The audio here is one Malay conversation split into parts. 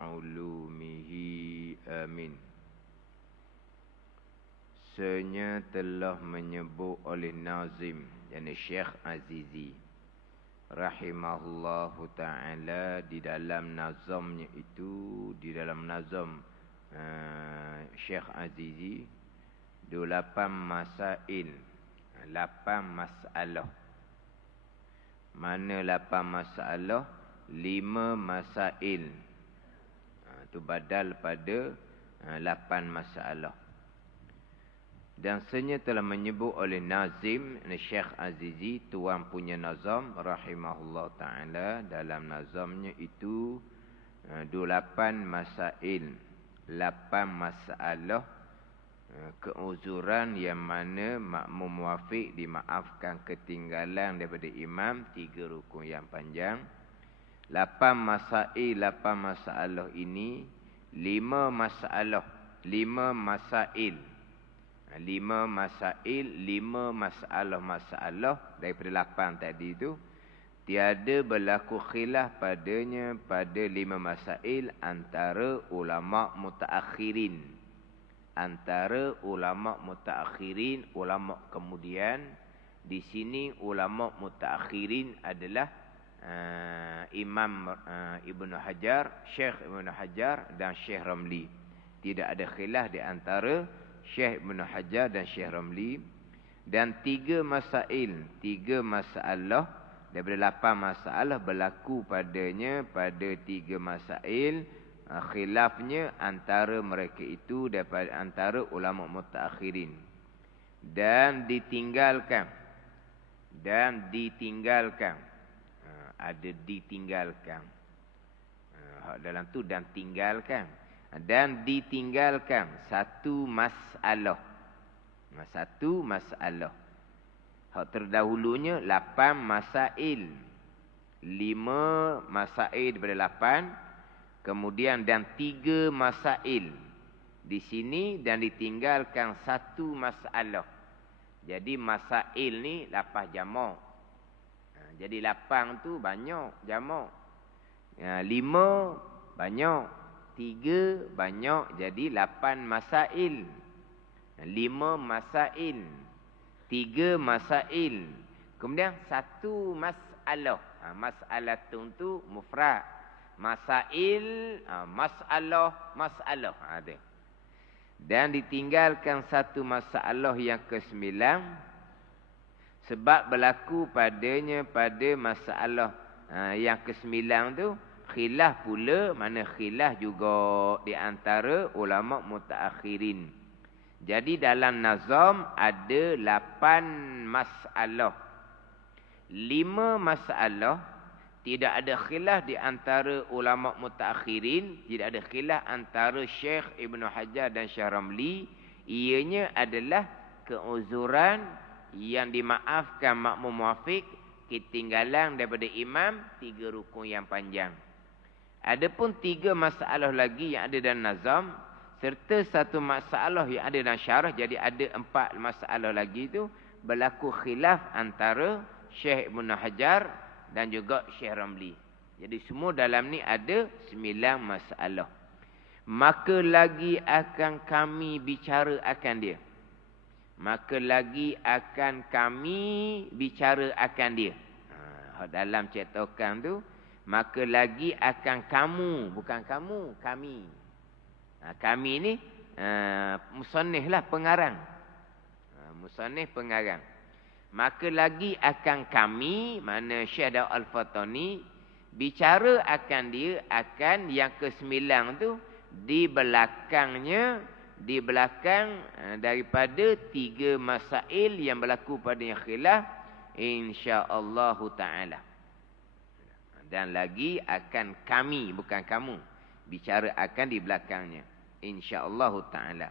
ulumihi amin. Senya telah menyebut oleh Nazim, yakni Syekh Azizi rahimahullahu ta'ala di dalam nazamnya itu, di dalam nazam Syekh Azizi 8 masail, 8 masalah. Mana 8 masalah? 5 masail. Itu badal pada 8 masalah. Dan senya telah menyebut oleh Nazim, Syekh Azizi, tuan punya nazam rahimahullah ta'ala, dalam nazamnya itu 8 masail, 8 masalah keuzuran yang mana makmum muafiq dimaafkan ketinggalan daripada imam 3 rukun yang panjang. 8 masail, 8 masalah ini 5 masalah, 5 masail, 5 masail, 5 masalah daripada 8 tadi itu tiada berlaku khilaf padanya pada 5 masail antara ulama mutaakhirin. Antara ulama mutaakhirin, ulama kemudian. Di sini ulama mutaakhirin adalah Imam Ibnu Hajar, Syekh Ibnu Hajar dan Syekh Ramli. Tidak ada khilaf di antara Syekh Ibnu Hajar dan Syekh Ramli. Dan 3 masail, 3 masalah daripada 8 masalah berlaku padanya pada 3 masail. Khilafnya antara mereka itu daripada antara ulama mutaakhirin. Dan ditinggalkan. Ada ditinggalkan. Dalam tu dan tinggalkan. Dan ditinggalkan satu masalah. Satu masalah. Hak terdahulunya 8 masail. 5 masail daripada 8. Kemudian dan 3 masail di sini dan ditinggalkan satu masalah. Jadi masail ni 8 jamak. Jadi 8 tu banyak jamak. 5 banyak, 3 banyak, jadi 8 masail. 5 masail, 3 masail. Kemudian satu masalah. Masalah tu mufrad. Masail, masalah, ada. Dan ditinggalkan satu masalah yang ke-9 sebab berlaku padanya pada masalah yang ke-9 tu khilaf pula, mana khilaf juga di antara ulama mutaakhirin. Jadi dalam nazam ada 8 masalah. 5 masalah tidak ada khilaf di antara ulama mutaakhirin, tidak ada khilaf antara Syekh Ibnu Hajar dan Syekh Ramli. Ianya adalah keuzuran yang dimaafkan makmum muafiq ketinggalan daripada imam 3 rukun yang panjang. Adapun 3 masalah lagi yang ada dalam nazam serta satu masalah yang ada dalam syarah, jadi ada 4 masalah lagi itu berlaku khilaf antara Syekh Ibnu Hajar dan juga Syekh Ramli. Jadi semua dalam ni ada 9 masalah. Maka lagi akan kami bicara akan dia. Maka lagi akan kami bicara akan dia. Dalam cetakan tu, maka lagi akan kamu, bukan kamu, kami. Kami ni musannif lah, pengarang. Musannif pengarang. Maka lagi akan kami, mana Syekh Daud Al-Fatani, bicara akan dia, akan yang ke-9 tu, di belakangnya, di belakang daripada 3 masail yang berlaku pada yang khilaf, insya-Allah ta'ala. Dan lagi akan kami, bukan kamu, bicara akan di belakangnya, insya-Allah ta'ala.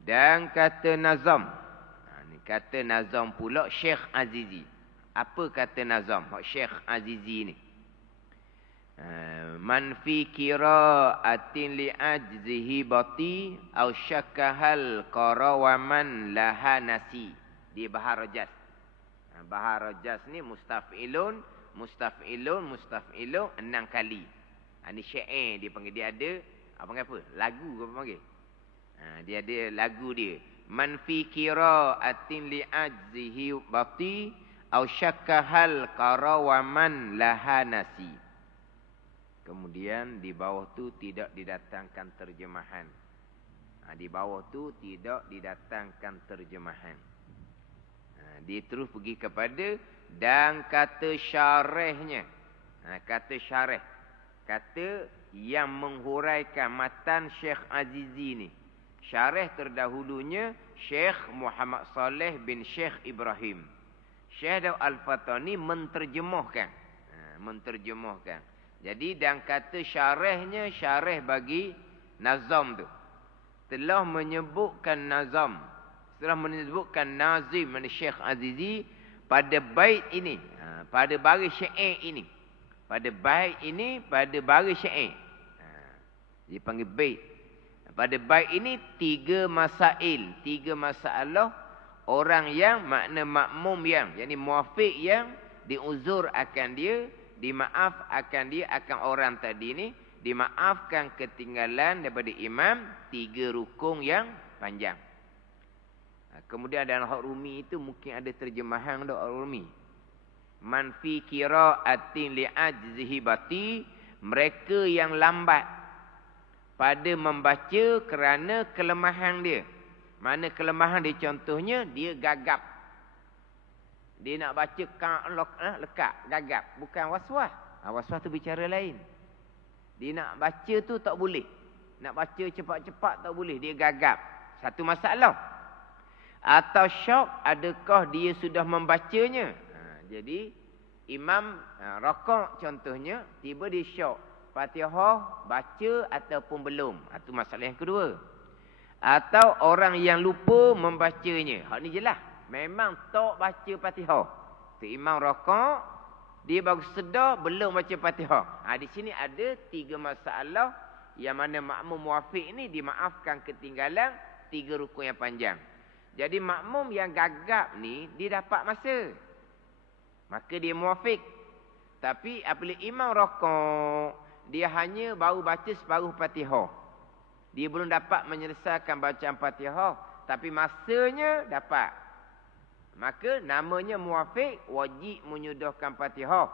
Dan kata nazam, kata nazam pula Syekh Azizi. Apa kata nazam Syekh Azizi ni? Man fi qira'atin li ajzihi bati aw syakkahal qara wa man laha nasi. Di Bahar Rajas. Bahar Rajas ni mustaf'ilun 6 kali. Ini syair dia panggil. Dia ada, apa panggil apa? Lagu ke apa panggil? Dia ada lagu dia. Man fi qira'atin li ajzihi bati au syakkahal qarawaman laha nasi. Kemudian di bawah tu tidak didatangkan terjemahan. Di bawah tu tidak didatangkan terjemahan. Dia terus pergi kepada dan kata syarihnya. Kata syarih. Kata yang menghuraikan matan Syekh Azizi ni. Syarih terdahulunya Syekh Muhammad Saleh bin Syekh Ibrahim. Syekh Al-Fatani menterjemahkan. Menterjemahkan. Jadi dan kata syarihnya, syarih bagi nazam tu. Telah menyebutkan nazam. Setelah menyebutkan nazim mana Syekh Azizi pada bait ini. Pada baris syair ini. Pada bait ini, pada baris syair. Dia panggil bait. Pada bait ini 3 masail. 3 masalah orang yang makna makmum yang. Yani muafiq yang diuzur akan dia. Dimaaf akan dia akan orang tadi ni. Dimaafkan ketinggalan daripada imam 3 rukun yang panjang. Kemudian dalam hak Rumi itu mungkin ada terjemahan dah hak Rumi. Man fi qira'atin li ajzihi bati, mereka yang lambat pada membaca kerana kelemahan dia. Mana kelemahan dia? Contohnya dia gagap. Dia nak baca lekat, gagap, bukan waswas. Waswas tu bicara lain. Dia nak baca tu tak boleh. Nak baca cepat-cepat tak boleh, dia gagap. Satu masalah. Atau syok, adakah dia sudah membacanya? Jadi imam rakaat contohnya tiba dia syok. Fatihah baca ataupun belum. Itu masalah yang kedua. Atau orang yang lupa membacanya. Hak ni jelas. Memang tak baca Fatihah. Tu imam rakaat dia baru sedar belum baca Fatihah. Di sini ada 3 masalah yang mana makmum muafiq ni dimaafkan ketinggalan 3 rukun yang panjang. Jadi makmum yang gagap ni dia dapat masa. Maka dia muafiq. Tapi apabila imam rakaat dia hanya baru baca separuh Fatihah. Dia belum dapat menyelesaikan bacaan Fatihah, tapi masanya dapat. Maka namanya muafiq, wajib menyudahkan Fatihah.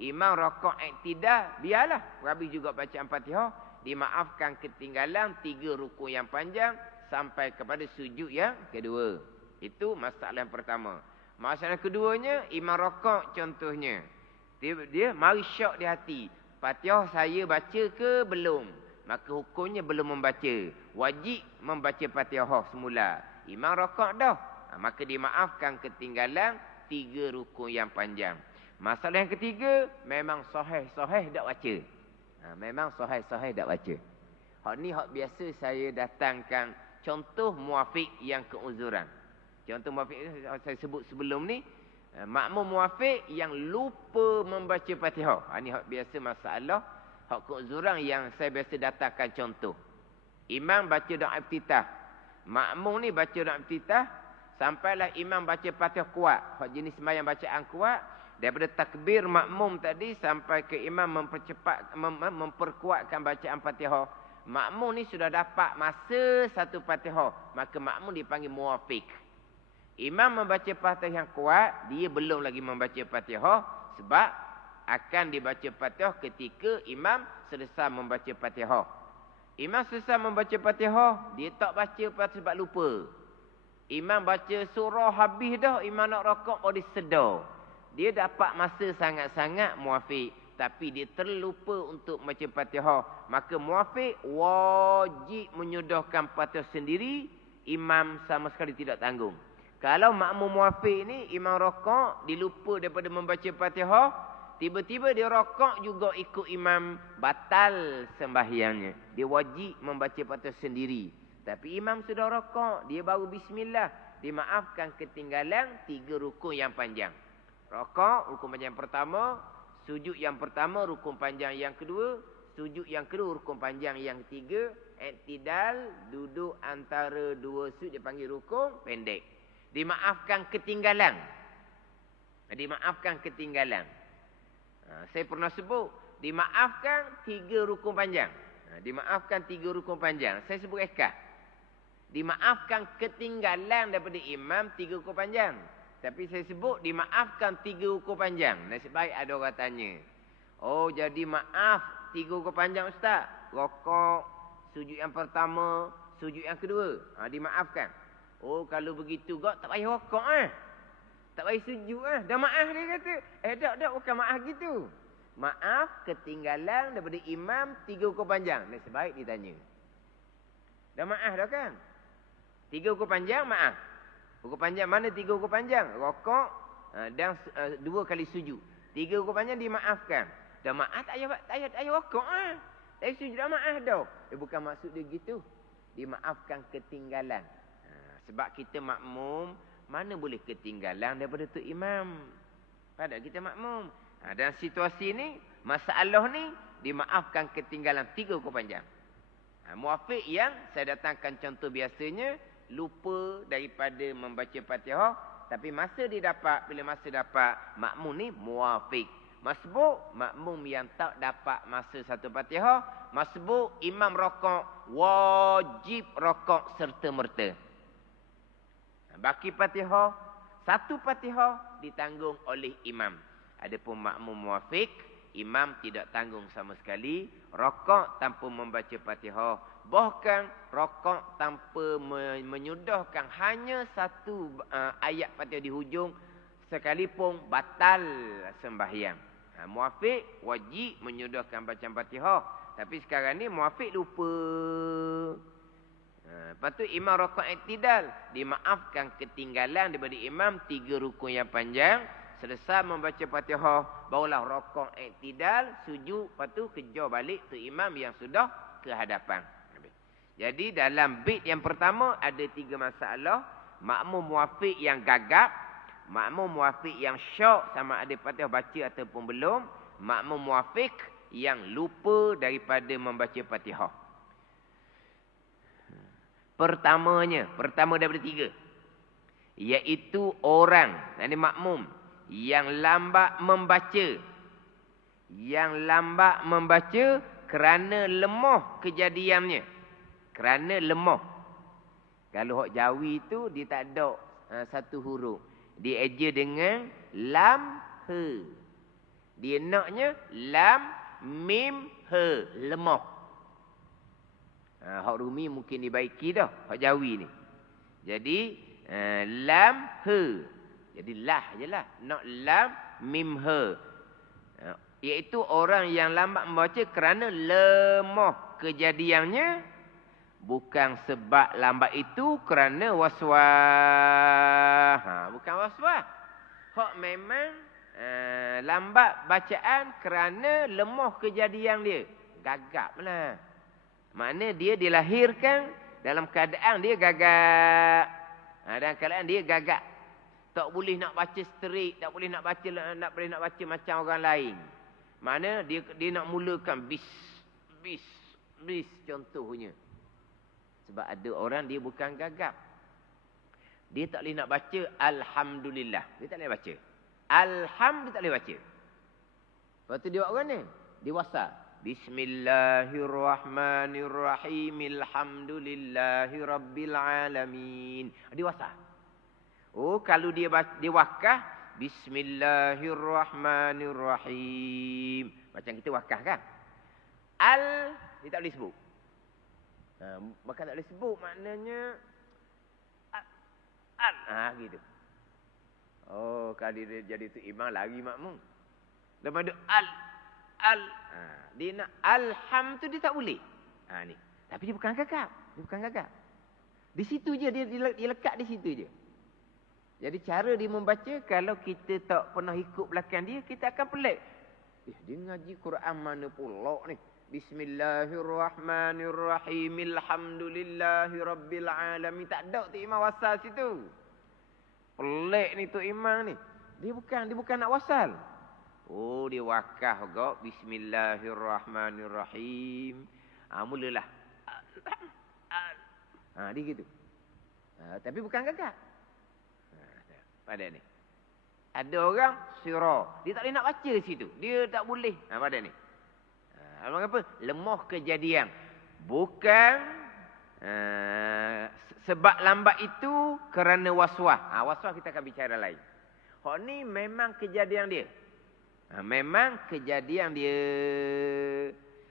Imam rakaat iktidah, biarlah habis juga bacaan Fatihah, dimaafkan ketinggalan 3 rukun yang panjang sampai kepada sujud yang kedua. Itu masalah yang pertama. Masalah keduanya, imam rakaat contohnya. Dia mari syak di hati. Fatihah saya baca ke belum? Maka hukumnya belum membaca. Wajib membaca Fatihah semula. Imam rakaat dah. Maka dimaafkan ketinggalan 3 rukun yang panjang. Masalah yang ketiga, memang sahih tak baca. Memang sahih tak baca. Hak ni hak biasa saya datangkan contoh muafiq yang keuzuran. Contoh muafiq saya sebut sebelum ni, makmum muafiq yang lupa membaca Fatihah. Ini hak biasa masalah, hak keuzuran yang saya biasa datangkan contoh. Imam baca doa iftitah. Makmum ni baca doa iftitah, sampailah imam baca Fatihah kuat. Hak jenis sembahyang bacaan kuat. Daripada takbir makmum tadi sampai ke imam memperkuatkan bacaan Fatihah. Makmum ni sudah dapat masa satu Fatihah. Maka makmum dipanggil muafiq. Imam membaca Fatihah yang kuat, dia belum lagi membaca Fatihah. Sebab akan dibaca Fatihah ketika imam selesai membaca Fatihah. Imam selesai membaca Fatihah, dia tak baca sebab lupa. Imam baca surah habis dah, imam nak rakaat baru dia sedar. Dia dapat masa sangat-sangat muafiq, tapi dia terlupa untuk baca Fatihah. Maka muafiq wajib menyudahkan Fatihah sendiri, imam sama sekali tidak tanggung. Kalau makmum muafiq ni imam rakaat dilupa daripada membaca Fatihah, tiba-tiba dia rakaat juga ikut imam, batal sembahyangnya. Dia wajib membaca Fatihah sendiri. Tapi imam sudah rakaat, dia baru bismillah, dimaafkan ketinggalan 3 rukun yang panjang. Rakaat rukun panjang yang pertama, sujud yang pertama rukun panjang yang kedua, sujud yang kedua rukun panjang yang ketiga, i'tidal duduk antara 2 sujud dipanggil rukun pendek. Dimaafkan ketinggalan. Dimaafkan ketinggalan. Saya pernah sebut Dimaafkan 3 rukun panjang. Dimaafkan 3 rukun panjang. Saya sebut rekah. Dimaafkan ketinggalan daripada imam 3 rukun panjang. Tapi saya sebut dimaafkan 3 rukun panjang. Nasib baik ada orang tanya. Oh, jadi maaf 3 rukun panjang ustaz. Rokok, sujud yang pertama, sujud yang kedua. Dimaafkan. Oh, kalau begitu kok tak payah rokok tak payah sujud Dah maaf dia kata. Tak bukan maaf gitu. Maaf ketinggalan daripada imam 3 rukun panjang. Nasib baik ditanya. Dah maaf dah kan? 3 rukun panjang maaf. Rukun panjang mana 3 rukun panjang? Rokok dan 2 kali sujud. 3 rukun panjang dimaafkan. Dah maaf tak payah rokok Tak payah sujud dah maaf dah. Bukan maksud dia gitu. Dimaafkan ketinggalan. Sebab kita makmum, mana boleh ketinggalan daripada tu imam. Padahal kita makmum. Dan situasi ni, masalah ni, dimaafkan ketinggalan 3 rukun panjang. Muafiq yang saya datangkan contoh biasanya, lupa daripada membaca Fatihah, tapi masa dia dapat, bila masa dapat, makmum ni muafiq. Masbuk, makmum yang tak dapat masa satu Fatihah. Masbuk, imam rokok, wajib rokok serta-merta. Baki Fatihah, satu Fatihah ditanggung oleh imam. Adapun makmum muafiq, imam tidak tanggung sama sekali. Rokok tanpa membaca Fatihah. Bahkan rokok tanpa menyudahkan hanya satu ayat Fatihah di hujung. Sekalipun batal sembahyang. Muafiq wajib menyudahkan bacaan Fatihah. Tapi sekarang ni muafiq lupa. Lepas tu imam rokok iktidal. Dimaafkan ketinggalan daripada imam 3 rukun yang panjang. Selesai membaca Fatihah, barulah rokok iktidal, sujud, lepas tu kejar balik tu imam yang sudah ke hadapan. Jadi dalam bait yang pertama ada 3 masalah. Makmum muafiq yang gagap, makmum muafiq yang syok sama ada Fatihah baca ataupun belum, makmum muafiq yang lupa daripada membaca Fatihah. Pertama daripada 3, iaitu orang, ini makmum yang lambat membaca. Yang lambat membaca kerana lemah kejadiannya. Kerana lemah. Kalau hak Jawi tu dia tak ada satu huruf. Dia eja dengan lam he. Dia naknya lam mim he, lemah. Hak Rumi mungkin dibaiki dah, hak Jawi ni. Jadi lam he. Jadi lah je lah. Nak lam mim he. Iaitu orang yang lambat membaca kerana lemah kejadiannya. Bukan sebab lambat itu kerana waswas. Bukan waswas. Hak memang lambat bacaan kerana lemah kejadian dia. Gagap lah. Makna dia dilahirkan dalam keadaan dia gagap. Dalam keadaan dia gagap. Tak boleh nak baca straight, tak boleh nak baca macam orang lain. Mana dia nak mulakan bis contohnya. Sebab ada orang dia bukan gagap. Dia tak boleh nak baca alhamdulillah. Dia tak boleh baca. Dia tak boleh baca. Lepas tu dia buat mana? Dia wasal. Bismillahirrahmanirrahim. Alhamdulillahirabbil alamin. Dia wasal. Oh, kalau dia wakaf, Bismillahirrahmanirrahim. Macam kita wakaf kan? Dia tak boleh sebut. Maka tak boleh sebut, maknanya gitu. Oh, kalau dia jadi tu imam lari makmum. Lepas tu dia nak alham tu dia tak boleh. Ni. Tapi dia bukan gagap. Di situ je dia lekat di situ je. Jadi cara dia membaca, kalau kita tak pernah ikut belakang dia, kita akan pelik. Dia ngaji Quran mana pula ni? Bismillahirrahmanirrahim. Alhamdulillahirabbil alamin. Tak ada tu imam wasal situ. Pelik ni tu imam ni. Dia bukan nak wasal. Oh, dia wakaf juga. Bismillahirrahmanirrahim. Mulalah. Dia gitu. Tapi bukan gagap. Pada ni. Ada orang surah. Dia tak boleh nak baca situ. Dia tak boleh. Pada ni. Apa? Lemah kejadian. Bukan sebab lambat itu kerana waswas. Waswas kita akan bicara lain. Hak ni memang kejadian dia. Memang kejadian dia.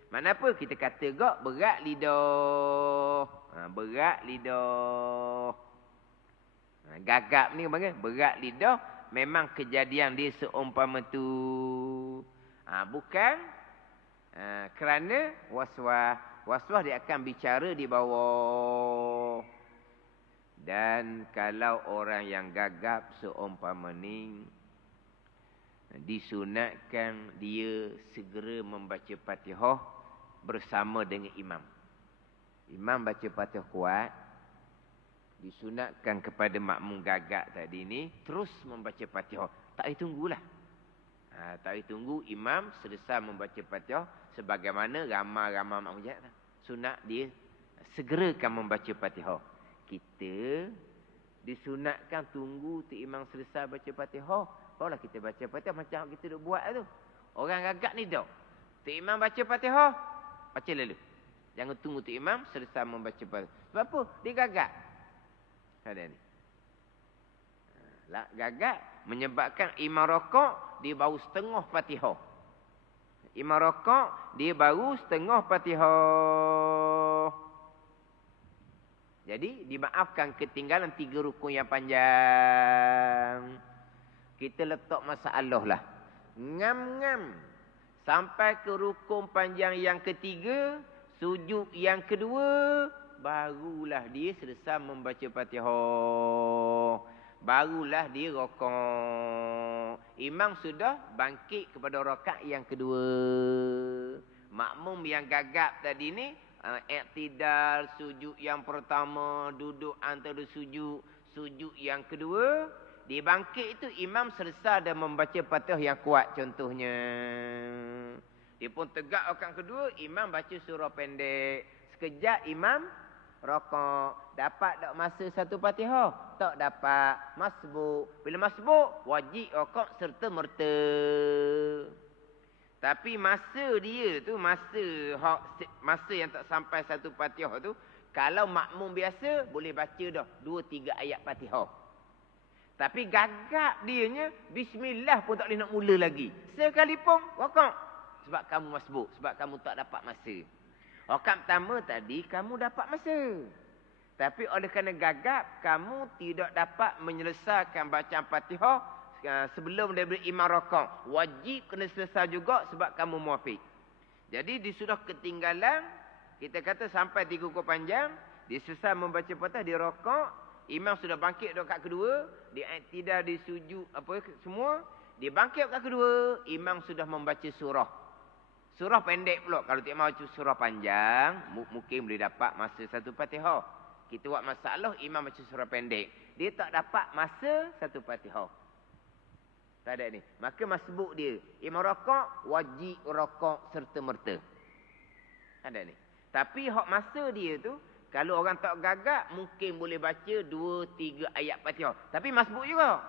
Mana apa kita kata gak berat lidah. Berat lidah. Gagap ni bagaimana? Berat lidah memang kejadian dia seumpama tu. Bukan kerana waswas. Waswas dia akan bicara di bawah. Dan kalau orang yang gagap seumpama ni, disunatkan dia segera membaca Fatihah bersama dengan imam. Imam baca Fatihah kuat, disunatkan kepada makmum gagak tadi ni terus membaca Fatihah. Tak payah tunggulah. Tak payah tunggu imam selesai membaca Fatihah sebagaimana ramai-ramai makmum gagak. Sunat dia segerakan membaca Fatihah. Kita disunatkan tunggu tu imam selesai baca Fatihah. Barulah kita baca Fatihah macam kita duk buat tu. Orang gagak ni dah. Tu imam baca Fatihah, baca lalu. Jangan tunggu tu imam selesai membaca Fatihah. Sebab apa? Dia gagak. Ada ni. Gagak menyebabkan imam rokok dia baru setengah Fatihah. Imam rokok dia baru setengah Fatihah. Jadi dimaafkan ketinggalan 3 rukun yang panjang. Kita letak masalah lah. Ngam-ngam sampai ke rukun panjang yang ketiga, sujud yang kedua, barulah dia selesai membaca Fatihah. Barulah dia rokok. Imam sudah bangkit kepada rakaat yang kedua. Makmum yang gagap tadi ni, iktidal, sujud yang pertama, duduk antara sujud, sujud yang kedua, dia bangkit itu imam selesai dan membaca Fatihah yang kuat contohnya. Dia pun tegak rakaat kedua, imam baca surah pendek. Sekejap imam rokok. Dapat tak masa satu Fatihah? Tak dapat. Masbuk. Bila masbuk, wajib rokok serta merta. Tapi masa dia tu, masa yang tak sampai satu Fatihah tu, kalau makmum biasa, boleh baca dah 2-3 ayat Fatihah. Tapi gagap dianya, bismillah pun tak boleh nak mula lagi. Sekalipun, rokok. Sebab kamu masbuk. Sebab kamu tak dapat masa. Rakaat pertama tadi, kamu dapat masa. Tapi oleh kerana gagap, kamu tidak dapat menyelesaikan bacaan Fatihah sebelum daripada imam rokok. Wajib kena selesai juga sebab kamu muafiq. Jadi dia sudah ketinggalan, kita kata sampai 3 rukun panjang, dia selesai membaca Fatihah, dia rokok, imam sudah bangkit rakaat kedua, dia iktidal, dia sujud, apa semua, dia bangkit rakaat kedua, imam sudah membaca surah. Surah pendek pula. Kalau tak mahu surah panjang, mungkin boleh dapat masa satu Fatihah. Kita buat masalah, imam baca surah pendek. Dia tak dapat masa satu Fatihah. Tak ada ni. Maka masbuk dia. Imam rokok, wajib rokok serta merta. Ada ni. Tapi hak masa dia tu, kalau orang tak gagak, mungkin boleh baca 2-3 ayat Fatihah. Tapi masbuk juga.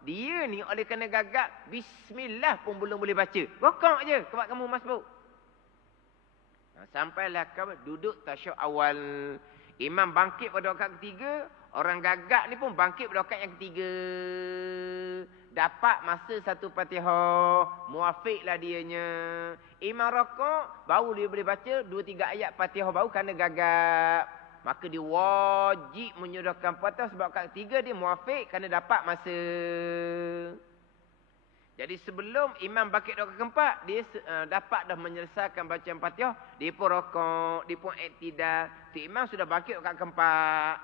Dia ni oleh kerana gagak, bismillah pun belum boleh baca. Rokok je sebab kamu masbuk. Sampailah kau duduk tasyahud awal. Imam bangkit pada rakaat ketiga, orang gagak ni pun bangkit pada rakaat yang ketiga. Dapat masa satu Fatihah, muafiqlah dianya. Imam rokok, baru dia boleh baca 2-3 ayat Fatihah baru kerana gagak. Maka dia wajib menyudahkan Fatihah sebab rakaat ketiga dia muafiq kerana dapat masa. Jadi sebelum imam bangkit rakaat keempat, dia dapat dah menyelesaikan bacaan Fatihah, dia pun rokok, dia pun iktidal. Si imam sudah bangkit rakaat keempat.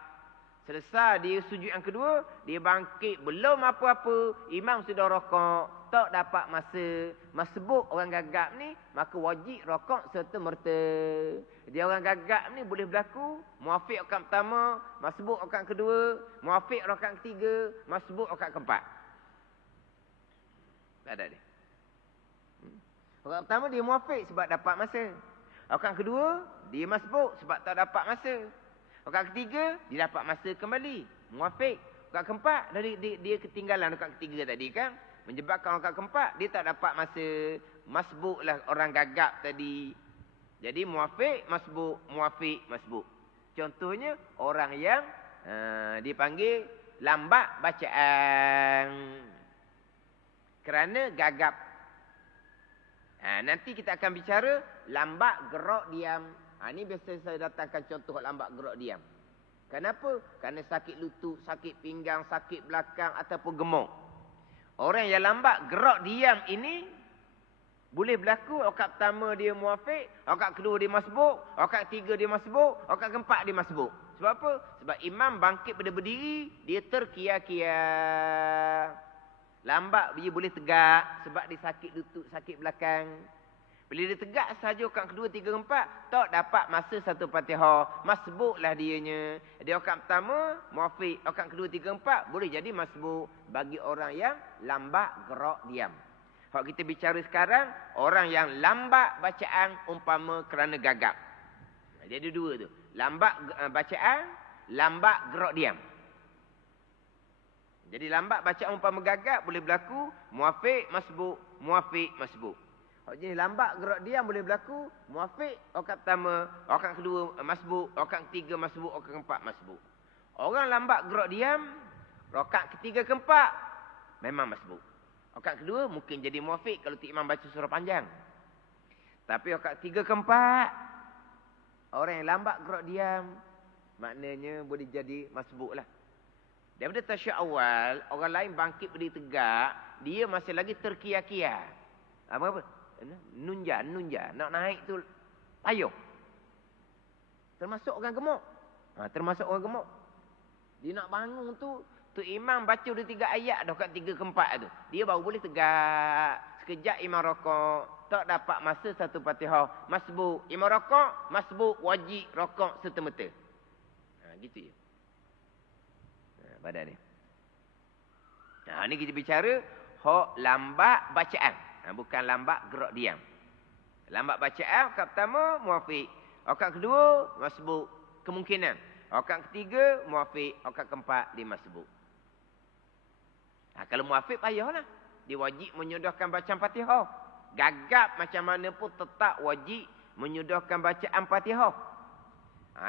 Selesai dia sujud yang kedua, dia bangkit belum apa-apa, imam sudah rokok, tak dapat masa. Masbuk orang gagap ni, maka wajib rokok serta merta. Dia orang gagap ni boleh berlaku, muafiq rakaat pertama, masbuk rakaat kedua, muafiq rakaat ketiga, masbuk rakaat keempat. Tak ada dia. Rakaat pertama dia muafiq sebab dapat masa. Rakaat kedua, dia masbuk sebab tak dapat masa. Rakaat ketiga, dia dapat masa kembali. Muafiq. Rakaat keempat, dia ketinggalan rakaat ketiga tadi kan. Menyebabkan rakaat keempat, dia tak dapat masa. Masbuklah orang gagap tadi. Jadi muafiq, masbuk. Muafiq, masbuk. Contohnya orang yang dipanggil lambat bacaan kerana gagap. Nanti kita akan bicara lambat gerak diam. Ini biasa saya datangkan contoh lambat gerak diam. Kenapa? Kerana sakit lutut, sakit pinggang, sakit belakang ataupun gemuk. Orang yang lambat gerak diam ini boleh berlaku. Rakaat pertama dia muafiq, rakaat kedua dia masbuk, rakaat ketiga dia masbuk, rakaat keempat dia masbuk. Sebab apa? Sebab imam bangkit pada berdiri, dia terkia-kia. Lambat dia boleh tegak sebab dia sakit lutut, sakit belakang. Bila dia tegak sahaja rakaat kedua, tiga, empat, tak dapat masa satu Fatihah. Masbuklah dianya. Dia rakaat pertama muafiq, rakaat kedua, tiga, empat boleh jadi masbuk bagi orang yang lambat gerak diam. Kalau kita bicara sekarang, orang yang lambat bacaan umpama kerana gagap. Jadi dua tu. Lambat bacaan, lambat gerak diam. Jadi lambat bacaan umpama gagap boleh berlaku muafiq, masbuk, muafiq, masbuk. Jadi lambat gerak diam boleh berlaku muafiq, rakaat pertama, rakaat kedua masbuk, rakaat ketiga masbuk, rakaat keempat masbuk. Orang lambat gerak diam, rakaat ketiga, keempat memang masbuk. Rakaat kedua mungkin jadi muafiq kalau imam baca surah panjang. Tapi rakaat ketiga, keempat, orang yang lambat gerak diam, maknanya boleh jadi masbuk lah. Daripada tasyahud awal, orang lain bangkit berdiri tegak, dia masih lagi terkia-kia. Apa? Nunja. Nak naik tu payuh. Termasuk orang gemuk. Termasuk orang gemuk. Dia nak bangun tu imam baca dah 3 ayat dah kat 3 ke 4 tu. Dia baru boleh tegak. Sekejap imam rokok, tak dapat masa satu Fatihah. Masbuk. Imam rokok, masbuk, wajib rokok serta-merta. Gitu je. Badan ni. Ni kita bicara hak lambat bacaan. Bukan lambat gerak diam. Lambat bacaan, rakaat pertama muafiq. Rakaat kedua masbuk. Kemungkinan. Rakaat ketiga muafiq. Rakaat keempat dia masbuk. Kalau muafiq payahlah. Dia wajib menyudahkan bacaan Fatihah. Gagap macam mana pun tetap wajib menyudahkan bacaan Fatihah.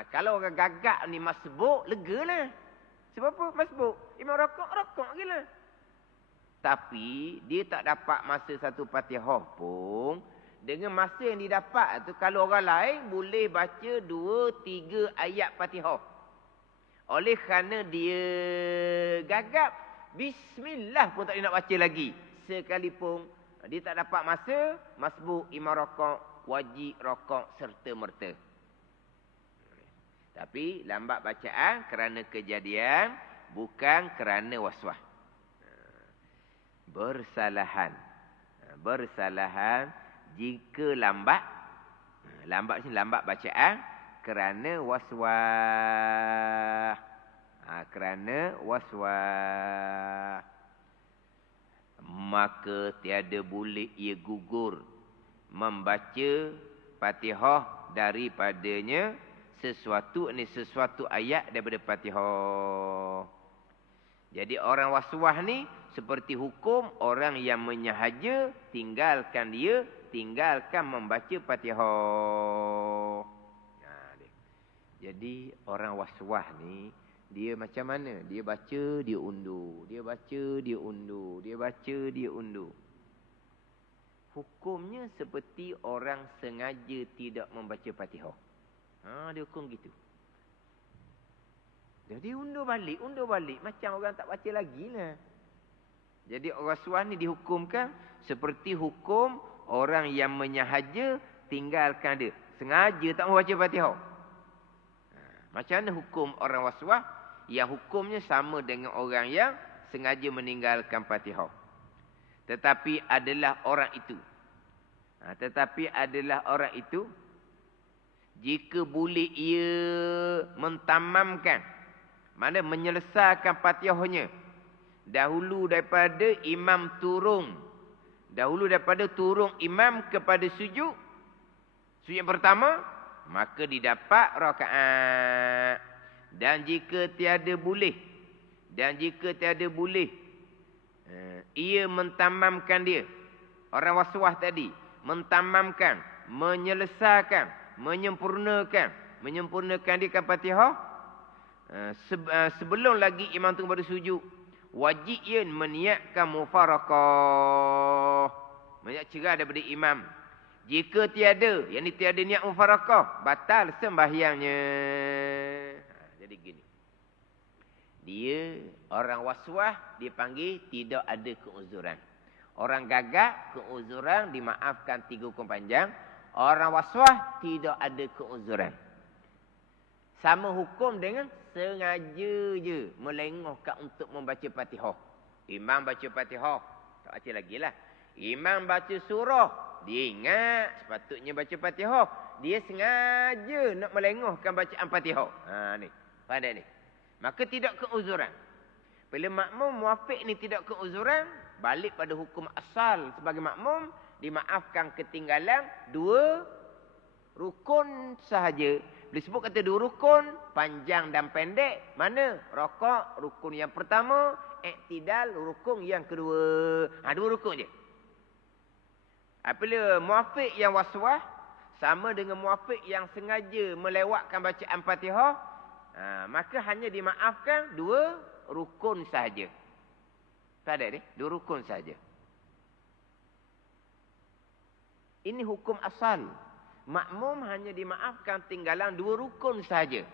Kalau orang gagap ni masbuk, legalah. Sebab apa? Masbuk. Imam rokok gila. Tapi dia tak dapat masa satu Fatihah pun. Dengan masa yang didapat tu, kalau orang lain boleh baca 2, 3 ayat Fatihah. Oleh kerana dia gagap, bismillah pun tak dia nak baca lagi. Sekalipun dia tak dapat masa, masbuk, imam rokok, wajib rokok serta-merta. Tapi lambat bacaan kerana kejadian, bukan kerana waswas. Bersalahan jika lambat ni lambat bacaan kerana waswas. Kerana waswas. Maka tiada boleh ia gugur membaca Fatihah daripadanya sesuatu ayat daripada Fatihah. Jadi orang waswas ni seperti hukum orang yang menyahaja, tinggalkan membaca Fatihah. Jadi orang waswas ni dia macam mana? Dia baca, dia undur. Dia baca, dia undur. Dia baca, dia undur. Hukumnya seperti orang sengaja tidak membaca Fatihah. Dia hukum gitu. Jadi undur balik. Macam orang tak baca lagi lah. Jadi orang waswas ni dihukumkan seperti hukum orang yang menyahaja, tinggalkan dia. Sengaja tak membaca Fatihah. Macam mana hukum orang waswas? Yang hukumnya sama dengan orang yang sengaja meninggalkan Fatihah. Tetapi adalah orang itu, jika boleh ia mentamamkan, mana menyelesaikan Fatihahnya dahulu daripada turun imam kepada sujud yang pertama, maka didapat rakaat. Dan jika tiada boleh, ia mentamamkan dia. Orang waswas tadi mentamamkan, menyelesaikan, menyempurnakan di Fatihah sebelum lagi imam tu baru sujud. Wajib ia meniatkan mufarakah. Meniat cerai daripada imam. Jika tiada, yang ni tiada niat mufarakah, batal sembahyangnya. Jadi gini. Dia orang waswas dipanggil tidak ada keuzuran. Orang gagak keuzuran dimaafkan 3 hukum panjang. Orang waswas tidak ada keuzuran. Sama hukum dengan sengaja je melengahkan untuk membaca Fatihah. Imam baca Fatihah, tak baca lagi lah. Imam baca surah, dia ingat sepatutnya baca Fatihah. Dia sengaja nak melengahkan bacaan Fatihah. Ni, pandai ni. Maka tidak keuzuran. Bila makmum muafiq ni tidak keuzuran, balik pada hukum asal sebagai makmum, dimaafkan ketinggalan 2 rukun sahaja. Bila sebut kata 2 rukun, panjang dan pendek, mana? Rokok, rukun yang pertama, iktidal, rukun yang kedua. 2 rukun je. Apabila muafiq yang waswas, sama dengan muafiq yang sengaja melewatkan bacaan Fatihah, maka hanya dimaafkan 2 rukun sahaja. Tak ada ni? 2 rukun sahaja. Ini hukum asal. Makmum hanya dimaafkan tinggalan 2 rukun sahaja.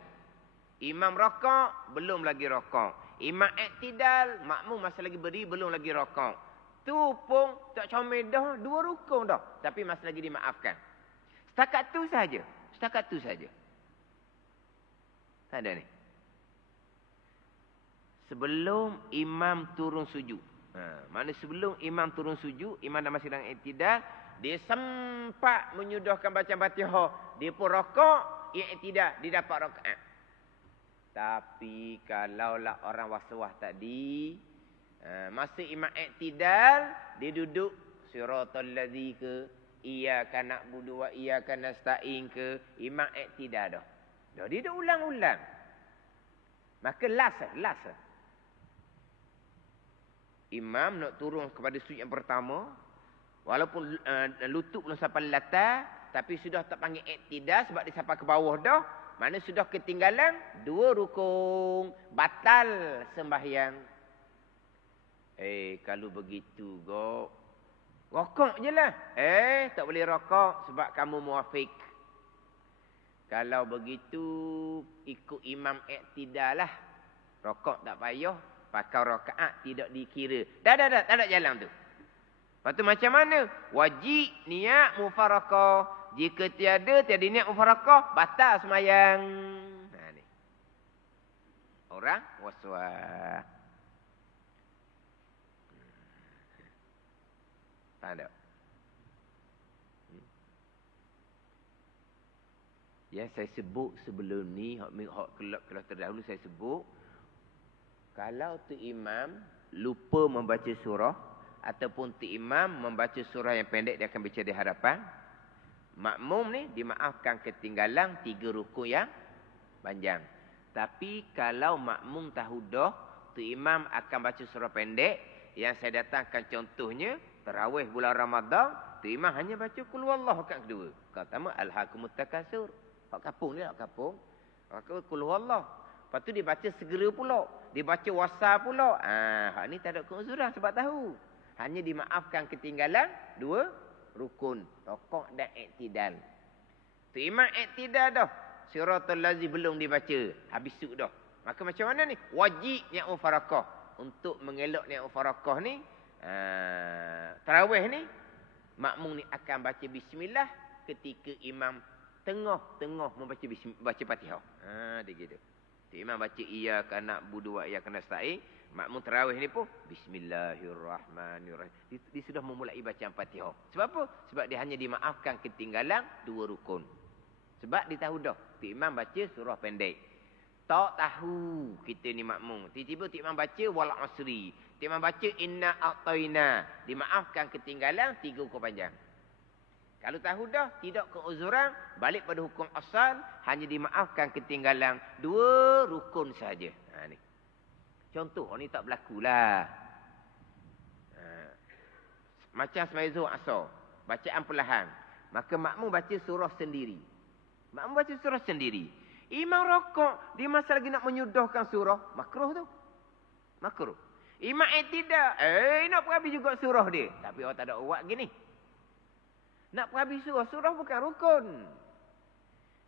Imam rokok, belum lagi rokok. Imam iktidal, makmum masih lagi berdiri, belum lagi rokok. Tu pun tak comel dah, 2 rukun dah. Tapi masih lagi dimaafkan. Setakat tu sahaja. Setakat tu sahaja. Tak ada ni. Sebelum imam turun sujud. Mana sebelum imam turun sujud, imam dah masih dalam iktidal, dia sempat menyudahkan bacaan Fatihah. Dia pun rokok, iktidal, dia dapat rakaat. Tapi kalaulah orang waswas tadi, masa imam iktidal, dia duduk siratal ladzi ke, iyyaka na'budu wa iyyaka nasta'in ke, imam iktidal dah. Dia dah ulang-ulang. Maka last. Imam nak turun kepada sujud yang pertama, walaupun lutut belum sampai latar, tapi sudah tak panggil iktidal sebab dia sampai ke bawah dah. Mana sudah ketinggalan 2 rukun, batal sembahyang. Kalau begitu rokok je lah. Tak boleh rokok sebab kamu muafiq. Kalau begitu ikut imam iktidal lah. Rokok tak payah, pakai rakaat tidak dikira. Dah, tak ada jalan tu. Lepas tu macam mana? Wajib niat mufarakah. Jika tiada niat mufarakah, batal semayang. Ni. Orang waswas. Tak ada. Ya, saya sebut sebelum ni, kalau terdahulu saya sebut, kalau tu imam lupa membaca surah, ataupun tu imam membaca surah yang pendek, dia akan baca di hadapan. Makmum ni dimaafkan ketinggalan 3 rukun yang panjang. Tapi kalau makmum tahu dah, tu imam akan baca surah pendek, yang saya datangkan contohnya, tarawih bulan Ramadan, tu imam hanya baca qul huwallahu rakaat kedua. Pertama alhaakumut takasur. Hak kapung dia, hak kapung. Maka qul huwallahu. Lepas tu dia baca segera pula. Dia baca wasa pula. Hak ni tak ada keuzuran sebab tahu. Hanya dimaafkan ketinggalan 2 rukun. Rokok dan iktidal. Tu imam iktidal dah. Siratal lazi belum dibaca. Habis suk dah. Maka macam mana ni? Wajib niat mufarakah. Untuk mengelak niat mufarakah ni, tarawih ni, makmum ni akan baca bismillah ketika imam tengah-tengah baca Fatihah. Dia gitu. Imam baca iyyaka na'budu wa iyyaka nasta'in, makmum tarawih ni pun bismillahirrahmanirrahim. Dia sudah memulai bacaan Fatihah. Sebab apa? Sebab dia hanya dimaafkan ketinggalan 2 rukun. Sebab dia tahu dah, imam baca surah pendek. Tak tahu kita ni makmum. Tiba-tiba imam baca wal asri. Imam baca inna a'tayna. Dimaafkan ketinggalan 3 rukun panjang. Kalau tahu dah tidak keuzuran, balik pada hukum asal, hanya dimaafkan ketinggalan 2 rukun saja. Ni. Contoh, ni tak berlakulah. Macam sembahyang Zuhur Asar, bacaan perlahan. maka makmum baca surah sendiri. Makmum baca surah sendiri. Imam rokok, dia masa lagi nak menyudahkan surah, makruh tu. Makruh. Imam tidak. Nak perhabis juga surah dia. Tapi orang tak ada uwak gini. Nak perhabis surah. Surah bukan rukun.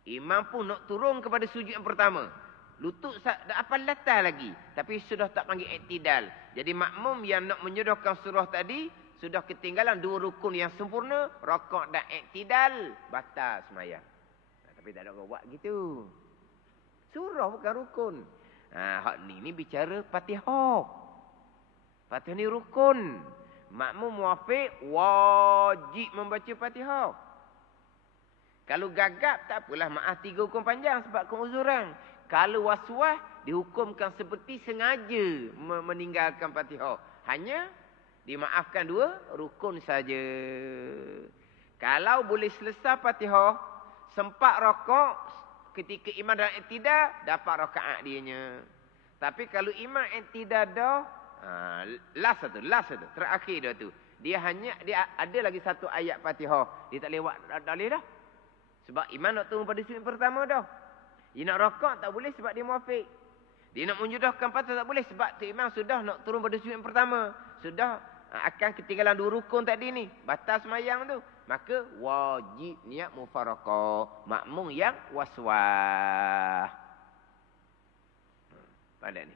Imam pun nak turun kepada sujud yang pertama. Lutut dah apa latar lagi. Tapi sudah tak panggil iktidal. Jadi makmum yang nak menyudahkan surah tadi, sudah ketinggalan 2 rukun yang sempurna. Rokok dan iktidal. Batal semayang. Tapi tak ada orang buat gitu. Surah bukan rukun. Hak ni bicara Fatihah. Fatihah ni rukun. Makmum muafiq wajib membaca Fatihah. Kalau gagap tak apalah, maaf 3 hukum panjang sebab keuzuran. Kalau waswas dihukumkan seperti sengaja meninggalkan Fatihah. Hanya dimaafkan 2 rukun saja. Kalau boleh selesai Fatihah, sempat rokok ketika imam dalam iktidal, dapat rakaat dianya. Tapi kalau imam iktidal dah, last satu, terakhir dah tu. Dia ada lagi satu ayat Fatihah. Dia tak lewat, tak boleh dah. Sebab imam nak turun pada sujud pertama dah. Dia nak rakaat tak boleh sebab dia muafiq. Dia nak menyudahkan Fatihah tak boleh sebab tu imam sudah nak turun pada sujud pertama. Sudah akan ketinggalan 2 rukun tadi ni. Batal semayang tu. Maka wajib niat mufaraqah. Makmum yang waswah. Pada ni.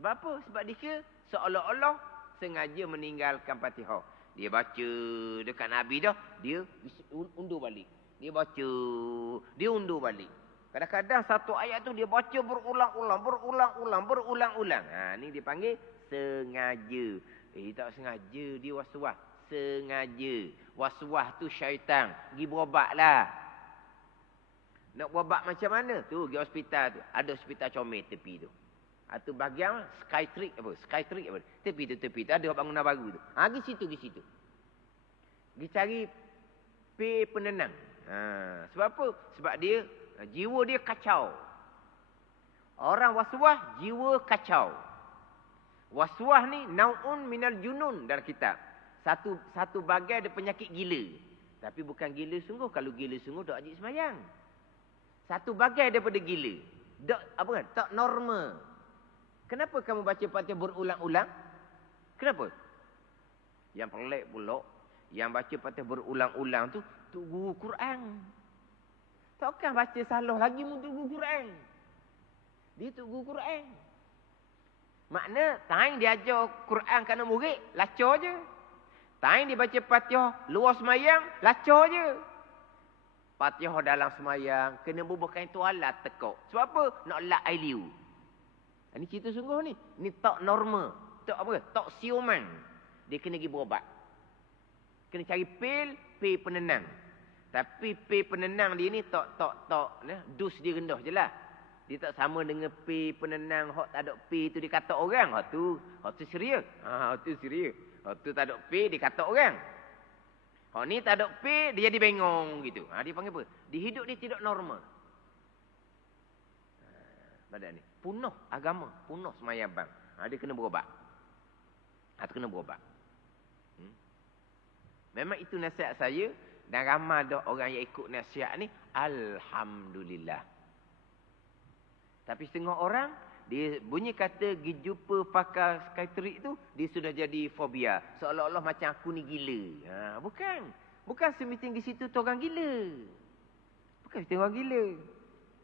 Sebab apa? Sebab dia seolah-olah sengaja meninggalkan Fatihah. Dia baca dekat Nabi dah. Dia undur balik. Dia baca. Dia undur balik. Kadang-kadang satu ayat tu dia baca berulang-ulang. Ni dipanggil sengaja. Tak sengaja. Dia waswah. Sengaja. Waswah tu syaitan. Pergi berobat lah. Nak berobat macam mana? Tu pergi hospital tu. Ada hospital comel tepi tu. Atau bahagian Skytree apa? Tepi tu. Ada bangunan baru tu. Pergi situ. Pergi cari penenang. Sebab apa? Sebab dia, jiwa dia kacau. Orang waswah, jiwa kacau. Waswah ni naun minal junun dalam kitab. Satu bagai ada penyakit gila. Tapi bukan gila sungguh. Kalau gila sungguh, tak ajak semayang. Satu bagai daripada gila. Tak normal. Kenapa kamu baca Fatihah berulang-ulang? Kenapa? Yang pelik pula, yang baca Fatihah berulang-ulang tu guru Quran. Takkan baca salah lagi untuk guru Quran. Dia tu guru Quran. Makna time dia ajar Quran kerana murid, lacur je. Time dia baca Fatihah luar semayang, lacur je. Fatihah dalam semayang, kena bubuhkan itu alat tekuk. Sebab apa? Nak lak air liu. Ini cerita sungguh ni. Ini tak normal. Tak apa? Tak siuman. Dia kena pergi berobat. Kena cari pil penenang. Tapi pil penenang dia ni tak dus dia rendah je lah. Dia tak sama dengan pil penenang hak tak ada pil tu dia kata orang. Hak tu serius. Hak tu serius. Hak tu tak ada pil dia kata orang. Hak ni tak ada pil dia jadi bengong gitu. Dia panggil apa? Di hidup dia tidak normal. Badan ni. Punuh agama. Punuh semayang bang. Dia kena berobat. Kena berobat. Memang itu nasihat saya. Dan ramai dah orang yang ikut nasihat ni. Alhamdulillah. Tapi setengah orang. Dia bunyi kata pergi jumpa pakar psikiatrik tu. Dia sudah jadi fobia. Seolah-olah macam aku ni gila. Bukan. Bukan semestinya di situ tu orang gila. Bukan semestinya orang gila.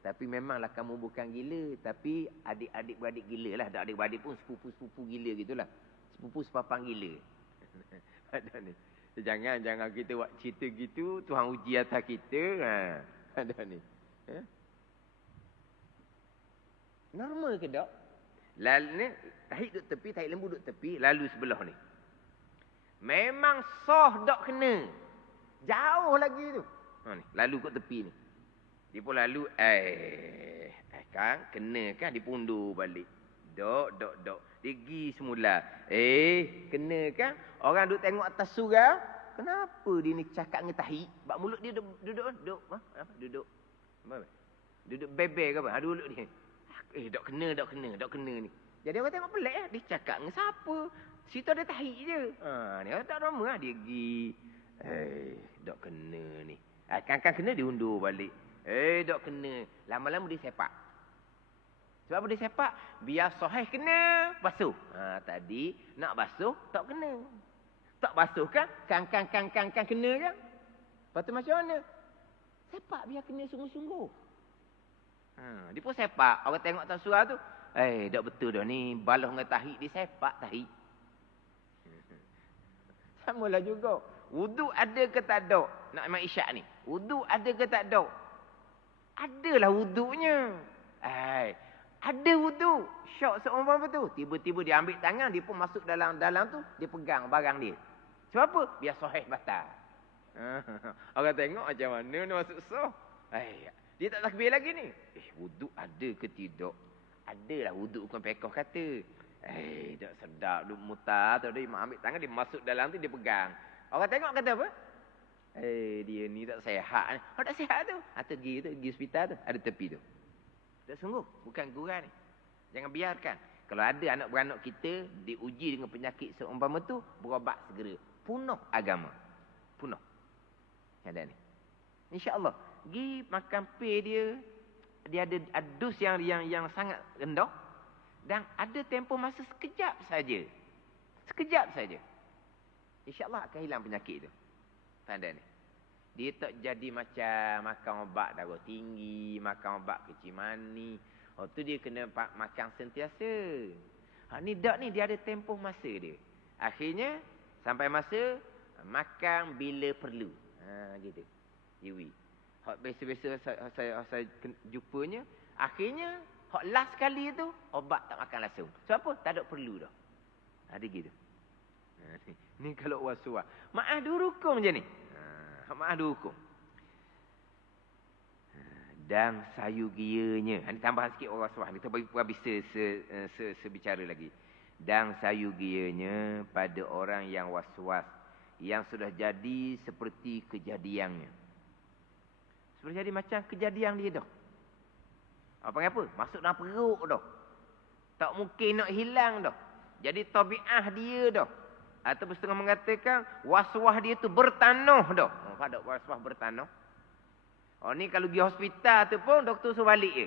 Tapi memanglah kamu bukan gila. Tapi adik-adik beradik gila lah. Adik-beradik pun sepupu-sepupu gila gitulah. Sepupu sepapang gila. Ada ni. Jangan kita buat cerita gitu. Tuhan uji atas kita. Ada ni. Normal ke tak? Lalu ni. Tahik duduk tepi. Tahik lembu duduk tepi. Lalu sebelah ni. Memang sah tak kena. Jauh lagi tu. Ni. Lalu kat tepi ni. Dia pun lalu, kan, kena kan, dipundur balik. Dok. Dia pergi semula. Kena kan, orang duduk tengok atas surau, kenapa dia ni cakap dengan tahi? Sebab mulut dia duduk. Apa? Duduk bebel ke apa? Duduk dia. Dok kena ni. Jadi orang tengok pelik dia cakap dengan siapa? Situ ada tahi je. Ni orang tak normal lah. Dia pergi, Dok kena ni. Kan kena diundur balik. Dok kena. Lama-lama dia sepak. Sebab apa dia sepak? Biar sahih kena basuh. Tadi nak basuh tak kena. Tak basuh kan? Kan kena kan? Lepas tu macam mana? Sepak biar kena sungguh-sungguh. Dia pun sepak. Orang tengok tak surah tu. Dok betul dah ni. Balah dengan tahi dia sepak tahi. Samalah juga. Wudu ada ke tak ada? Nak imam isyak ni. Wudu ada ke tak ada? Adalah wudunya. Ada wudu. Syok seumpama tu. Tiba-tiba dia ambil tangan, dia pun masuk dalam tu, dia pegang barang dia. Sebab apa? Biar sahih batal. Orang tengok macam mana ni masuk sah. Dia tak takbir lagi ni. Wudu ada ke tidak? Adalah wudu bukan pekoh kata. Tak sedap. Dia mutar tu. Dia ambil tangan, dia masuk dalam tu, dia pegang. Orang tengok kata apa? Dia ni tak sihat ni. Tak sihat tu. Pergi hospital tu. Ada tepi tu. Tak sungguh. Bukan gurau ni. Jangan biarkan. Kalau ada anak-beranak kita diuji dengan penyakit seumpama tu, berobat segera. Punuh agama. Punuh. Ada ni. InsyaAllah. Pergi makan pay dia. Dia ada dos yang sangat rendah. Dan ada tempoh masa sekejap saja. Sekejap saja. InsyaAllah akan hilang penyakit tu. Tanda ni. Dia tak jadi macam makan ubat darah tinggi, makan ubat kecil mani. Tu dia kena makan sentiasa. Ni dak ni dia ada tempoh masa dia. Akhirnya sampai masa makan bila perlu. Gitu. Iwi. Hak biasa-biasa saya jumpanya, akhirnya hak last sekali tu obat tak makan langsung. Sebab apa? Tak ada perlu dah. Ada gitu. Ni kalau was-was. Maaf dulu hukum je ni. Maaf dulu hukum. Dan sayugianya. Ini tambahan sikit orang was-was. Kita bagi habis sebicara lagi. Dan sayugianya pada orang yang was-was. Yang sudah jadi seperti kejadiannya. Seperti jadi macam kejadian dia dah. Apa apa? Masuk dalam perut dah. Tak mungkin nak hilang dah. Jadi tabiat dia dah. Ataupun setengah mengatakan was-was dia tu bertanah dah. Pada was-was bertanah. Ni kalau pergi hospital tu pun doktor suruh balik je.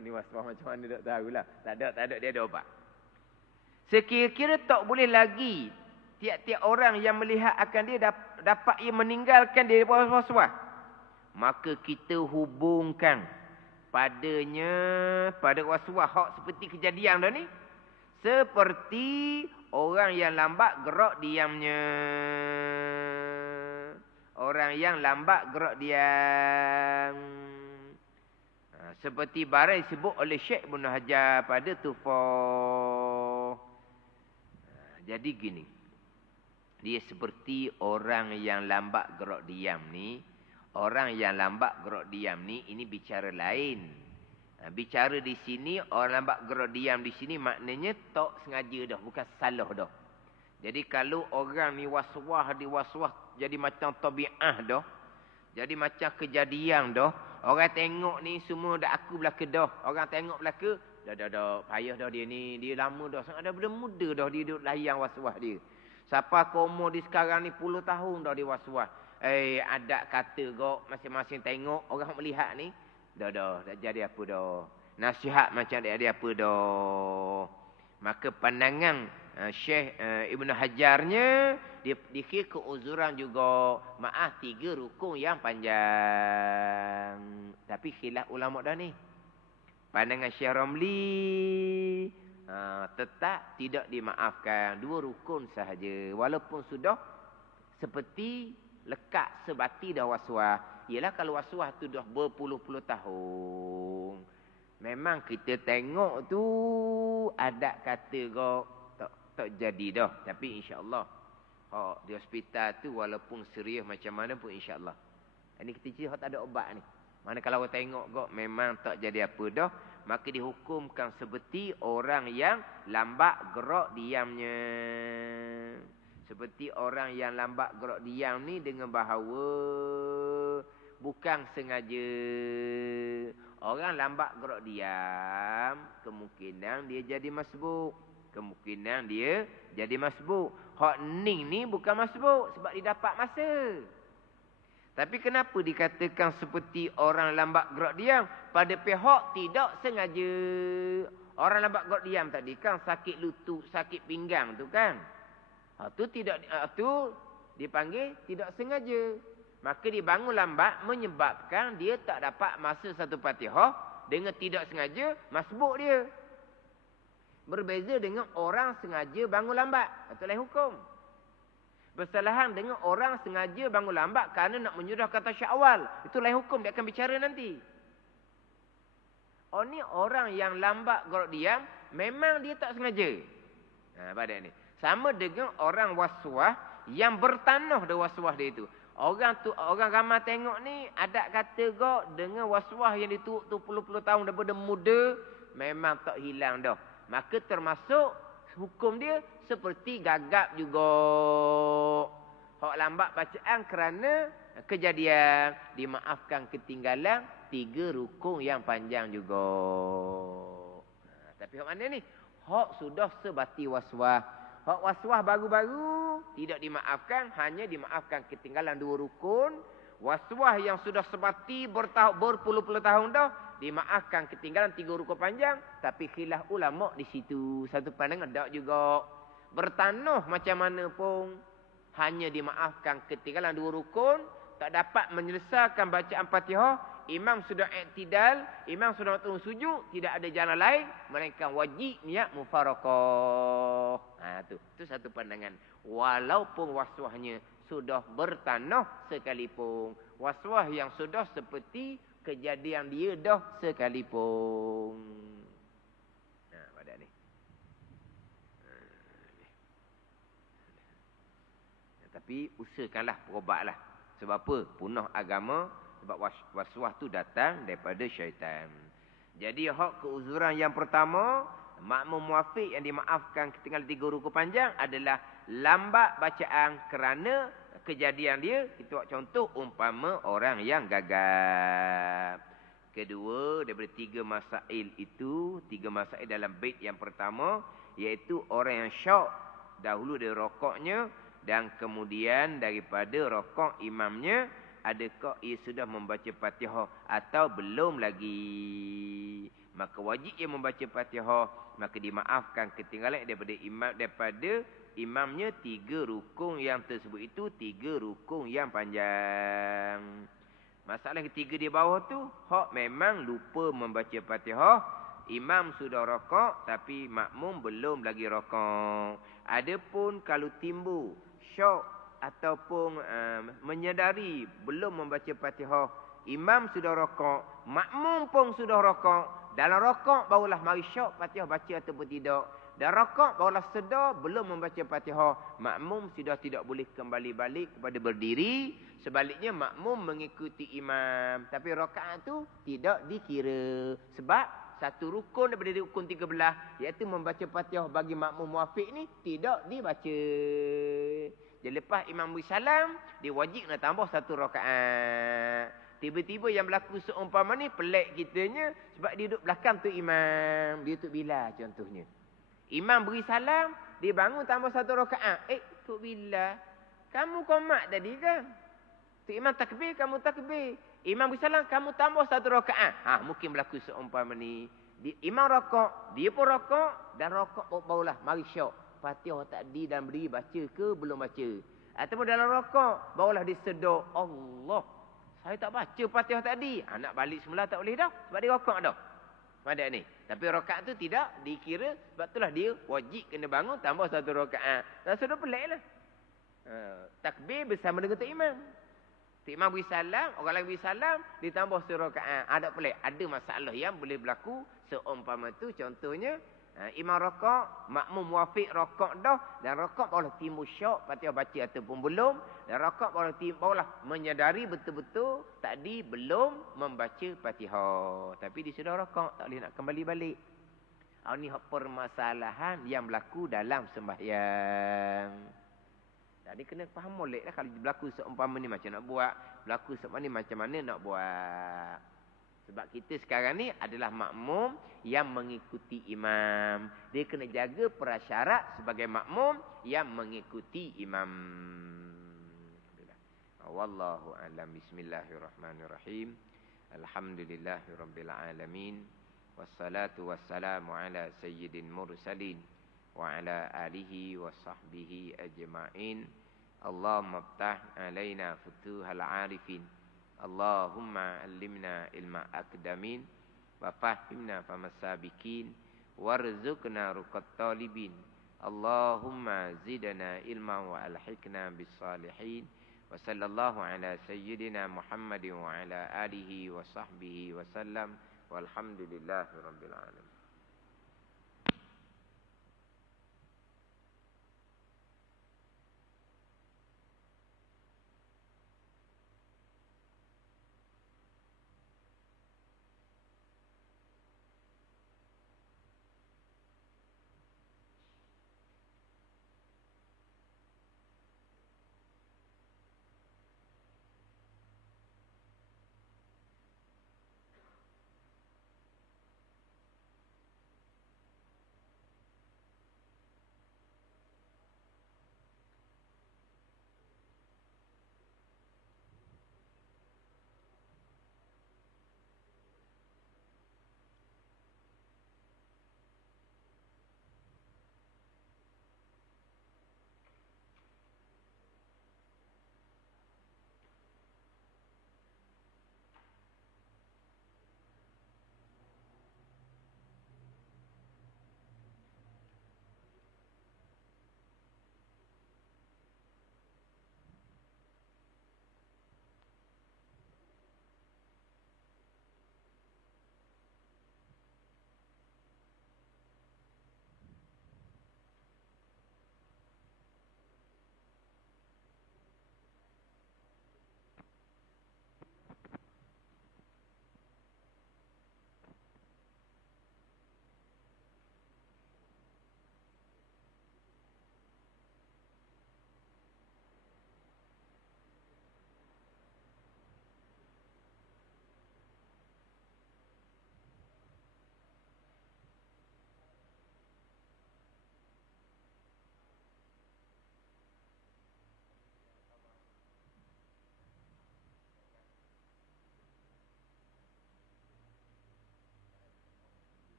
Ni was-was macam mana tak tahulah. Tak ada dia ada ubat. Sekira-kira tak boleh lagi tiap-tiap orang yang melihat akan dia dapat ia meninggalkan dia was-was. Maka kita hubungkan padanya pada was-was hak seperti kejadian dah ni. Seperti orang yang lambat gerak diamnya. Orang yang lambat gerak diam. Seperti barang disebut oleh Syekh Ibn Hajar pada Tufah. Jadi gini. Dia seperti orang yang lambat gerak diam ni. Orang yang lambat gerak diam ni, ini bicara lain. Bicara di sini, orang lambat gerak diam di sini maknanya tak sengaja dah, bukan salah dah. Jadi kalau orang ni was-was, dia was-was jadi macam tabiah dah. Jadi macam kejadian dah. Orang tengok ni semua dah aku belaka dah. Orang tengok belaka, dah payah dah dia ni, dia lama dah. Sangat dah benda muda dah dia duduk layan was-was dia. Siapa umur di sekarang ni 10 tahun dah dia was-was. Adat kata kok masing-masing tengok orang melihat ni. Dah jadi apa dah. Nasihat macam dia ada apa dah. Maka pandangan Syekh Ibn Hajarnya dia dikira keuzuran juga. Maaf 3 rukun yang panjang. Tapi khilaf ulama dah ni. Pandangan Syekh Ramli tetap tidak dimaafkan. 2 rukun sahaja. Walaupun sudah seperti lekat sebati dah was-was. Ialah kalau was-was tu dah berpuluh-puluh tahun. Memang kita tengok tu adat kata kok tak jadi dah. Tapi insya-Allah di hospital tu walaupun serius macam mana pun insya-Allah. Ini kita cerita tak ada ubat ni. Mana kalau orang tengok kok memang tak jadi apa dah, maka dihukumkan seperti orang yang lambat gerak diamnya. Seperti orang yang lambat gerak diam ni dengan bahawa bukan sengaja. Orang lambat gerak diam, kemungkinan dia jadi masbuk. Kemungkinan dia jadi masbuk. Hak ning ni bukan masbuk sebab dia dapat masa. Tapi kenapa dikatakan seperti orang lambat gerak diam? Pada pihak tidak sengaja. Orang lambat gerak diam tadi kan sakit lutut, sakit pinggang tu kan. Tu dipanggil tidak sengaja. Maka dia bangun lambat menyebabkan dia tak dapat masa satu Fatihah. Dengan tidak sengaja, masbuk dia. Berbeza dengan orang sengaja bangun lambat. Itu lain hukum. Bersalahan dengan orang sengaja bangun lambat kerana nak menyudah kata Syawal. Itu lain hukum. Dia akan bicara nanti. Oh ni orang yang lambat gerak diam, memang dia tak sengaja. Pada ni. Sama dengan orang waswah yang bertanah dah waswah dia itu. Orang ramai tengok ni adat kata gak dengan waswah yang diturut tu puluh-puluh tahun daripada muda, memang tak hilang dah. Maka termasuk hukum dia seperti gagap juga. Hak lambat bacaan kerana kejadian, dimaafkan ketinggalan 3 rukun yang panjang juga. Tapi hak mana ni? Hak sudah sebati waswah. Hak waswah baru-baru tidak dimaafkan, hanya dimaafkan ketinggalan 2 rukun. Waswah yang sudah sebati berpuluh-puluh tahun dah, dimaafkan ketinggalan 3 rukun panjang. Tapi khilaf ulama di situ. Satu pandangan tak juga. Bertanuh macam mana pun, hanya dimaafkan ketinggalan 2 rukun. Tak dapat menyelesaikan bacaan Fatihah. Imam sudah iktidal, imam sudah turun sujud, tidak ada jalan lain melainkan wajib niat mufaraqah. Tu satu pandangan. Walaupun waswahnya sudah bertanah sekalipun, waswah yang sudah seperti kejadian dia dah sekalipun. Pada ni. Tapi usahakanlah berobatlah. Sebab apa? Punah agama. Sebab waswah tu datang daripada syaitan. Jadi hak keuzuran yang pertama, makmum muafiq yang dimaafkan ketinggalan 3 rukun panjang adalah lambat bacaan kerana kejadian dia. Itu contoh umpama orang yang gagap. Kedua, daripada 3 masail itu, 3 masail dalam bait yang pertama, iaitu orang yang syok dahulu dari rokoknya dan kemudian daripada rokok imamnya, adakah ia sudah membaca Fatihah atau belum lagi. Maka wajib ia membaca Fatihah, maka dimaafkan ketinggalan daripada imamnya 3 rukun yang tersebut itu, 3 rukun yang panjang. Masalah ketiga di bawah tu, hak memang lupa membaca Fatihah, imam sudah rokok tapi makmum belum lagi rokok. Adapun kalau timbul syok ataupun menyedari belum membaca Fatihah, imam sudah rokok, makmum pun sudah rokok. Dalam rokok barulah mari syok Fatihah baca ataupun tidak. Dan rokok barulah sedar belum membaca Fatihah, makmum sudah tidak boleh kembali balik kepada berdiri. Sebaliknya makmum mengikuti imam, tapi rakaat tu tidak dikira. Sebab satu rukun daripada rukun 13, iaitu membaca Fatihah bagi makmum muafiq ni tidak dibaca. Jadi lepas imam beri salam, dia wajib nak tambah 1 rakaat. Tiba-tiba yang berlaku seumpama ni pelik kitanya, sebab dia duduk belakang tu imam. Dia Tok Bilal contohnya. Imam beri salam, dia bangun tambah 1 rakaat. Tok Bilal, kamu qomat tadi kan? Tu imam takbir, kamu takbir. Imam beri salam, kamu tambah 1 rakaat. Mungkin berlaku seumpama ni. Imam rokok, dia pun rokok, dan rokok barulah mari syok. Fatihah tadi dan beri baca ke belum baca. Ataupun dalam rokok, barulah disedar, Allah, saya tak baca Fatihah tadi. Nak balik semula tak boleh dah. Sebab dia rokok dah. Pada ni. Tapi rakaat tu tidak dikira. Sebab itulah dia wajib kena bangun tambah 1 rakaat. Dan sudah pelik lah. Takbir bersama dengan Tok Imam. Tok Imam beri salam, orang lain beri salam, ditambah 1 rakaat. Ada pelik. Ada masalah yang boleh berlaku seumpama tu. Contohnya, imam rokok, makmum muafiq rokok dah, dan rokok barulah timbul syok Fatihah baca ataupun belum, dan rokok barulah menyadari betul-betul tadi belum membaca Fatihah, tapi dia sudah rokok, tak boleh nak kembali balik. Ini permasalahan yang berlaku dalam sembahyang. Jadi kena faham molek lah kalau berlaku seumpama ni macam nak buat, berlaku seumpama ni macam mana nak buat. Sebab kita sekarang ni adalah makmum yang mengikuti imam. Dia kena jaga prasyarat sebagai makmum yang mengikuti imam. Wallahu a'lam. Bismillahirrahmanirrahim. Alhamdulillahirabbil alamin. Wassalatu wassalamu ala sayyidil mursalin wa ala alihi wa sahbihi ajma'in. Allahumma iftah alaina futuhal arifin. Allahumma allimna ilma akdamin wa fahimna famasabikin warzuqna ruqat talibin. Allahumma zidna ilma wa alhiqna bis salihin. Wa sallallahu ala sayyidina Muhammadin wa ala alihi wa sahbihi wa sallam. Walhamdulillahi rabbil alamin.